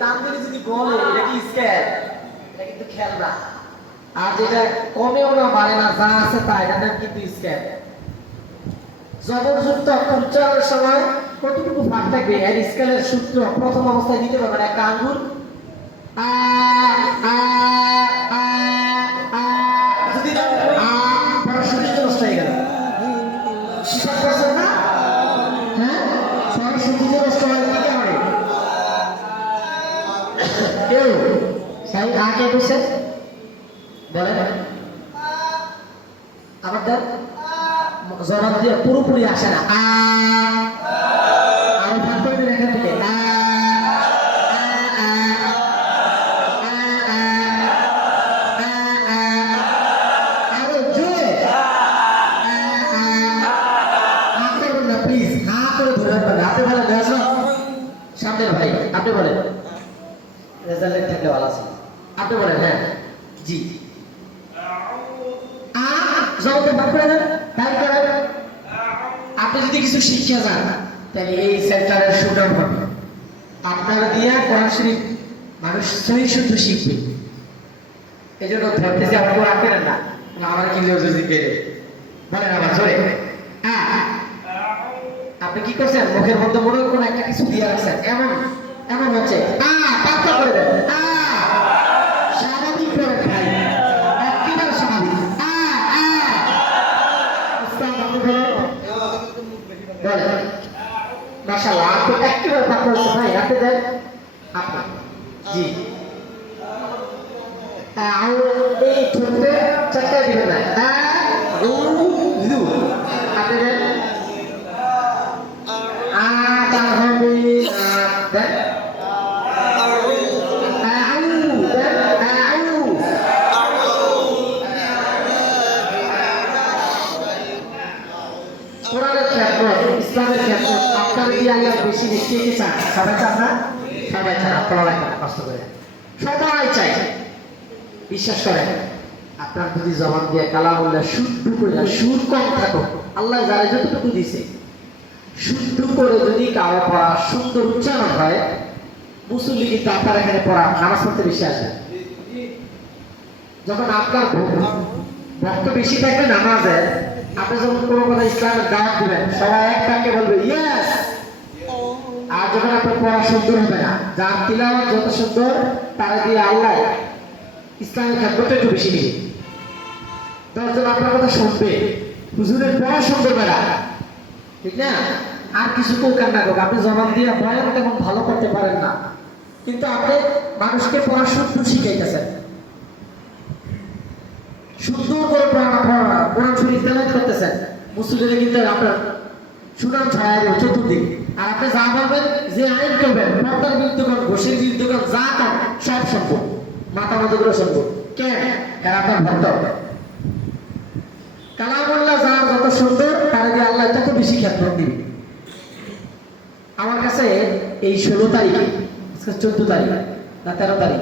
টান দিলে যদি গলে এটা কি স্ক্যার, এটা কিন্তু খেলনা। আর যেটা কমেও না বাড়ে না, যা আছে তা, এটার নাম কিন্তু স্ক্যার। জবরযুক্ত অক্ষর উচ্চারণের সময় কতটুকু ফাঁক থাকবে এর স্কেলের সূত্র প্রথম অবস্থায় দিতে পারবেন। একটা আঙ্গুল আ আ আ আ যদি বড় সূত্র নষ্ট হয়ে গেল, হিসাব করছেন না? হ্যাঁ, বড় সূত্র নষ্ট হয় কি কারণে? কেউ সাই আগে বসে বলেন আবার দেন, জবাব দিয়ে পুরোপুরি আসে না। আরো ভাগ করে দিন এখান থেকে। আরো জোরে হা করবেন না প্লিজ, হা করে ধরে রাখবেন। আপনি বলেন রেজাল্ট, সামনের ভাই আপনি বলেন, রেজাল্ট থাকলে ভালো আছে। আপনি বলেন হ্যাঁ জি। জবাব ভাগ করে দেন, তাই করেন। আপনি যদি কিছু শিক্ষা যান তাহলে এই সেন্টারের সুনাম হবে। আপনারা দিয়ে কোরআন শরীফ মানুষ সহি শুদ্ধ শিখবে। এই জন্য ধরতেছি আমার কোরআন আঁকেন না, আমার কি যদি কেড়ে বলেন আবার জোরে। আপনি কি করছেন, মুখের মধ্যে মনে কোনো একটা কিছু দিয়ে রাখছেন, এমন এমন হচ্ছে পাত্তা করে দেন। স্বাভাবিক করে ভাই, একেবারে স্বাভাবিক। মাশাআল্লাহ, আপনি একেবারে পাত্তা হচ্ছে ভাই, আপনি দেন আপনি জি। এই ঠোঁটে চারটা দিবেন না, আপনি দেন দেন কোরআনের ক্ষেত্র, ইসলামের ক্ষেত্র আপনারা কি আগে বেশি দেখতে কি চান? সবাই চান না? সবাই চান। আপনারা লাগবে না কষ্ট করে, সবাই চাই। বিশ্বাস করেন, আপনার যদি জবান দিয়ে কালামুল্লাহ শুদ্ধ করে, সুর কম থাকো, আল্লাহ যারা যতটুকু দিছে শুদ্ধ করে যদি কারো পড়া সুন্দর উচ্চারণ হয়, মুসল্লি কিন্তু আপনার এখানে পড়া নামাজ পড়তে বেশি আসে। যখন আপনার ভক্ত বেশি থাকবে নামাজে, আপনি যখন কোনো কথা ইসলামের দাওয়াত দিবেন, সবাই এক ডাকে বলবে ইয়েস। আর যখন আপনার পড়া সুন্দর হবে না, যার তিলাওয়াত যত সুন্দর, তারা দিয়ে আল্লাহ ইসলামের ক্ষেত্রটা একটু বেশি নেবে। দশজন আপনার কথা শুনবে, হুজুরের পড়া সুন্দর বেড়া, ঠিক না? আর কিছু কোকার না কোক, আপনি জবাব দিয়ে বয়ান তেমন ভালো করতে পারেন না, কিন্তু আপনি মানুষকে পড়া সুন্দর শিখাইতেছেন, সুন্দর করে কোরআন শরীফ তেলাওয়াত করতেছেন, মুসলিমরা কিন্তু আপনার সুনাম ছড়ায় দেবে চতুর্দিক। আর আপনি যা বলবেন, যে আইন করবেন, পর্দার বিরুদ্ধে করেন, ঘোষের বিরুদ্ধে করেন, যা করেন সব সম্ভব, মাথা মতো করে সম্ভব। কেন? এরা আপনার ভক্ত। কালামুল্লাহ যার যত সুন্দর, তারা দিয়ে আল্লাহ তত বেশি খ্যাত দিবে। আমার কাছে এই 16 তারিখে, 14 তারিখ না 13 তারিখ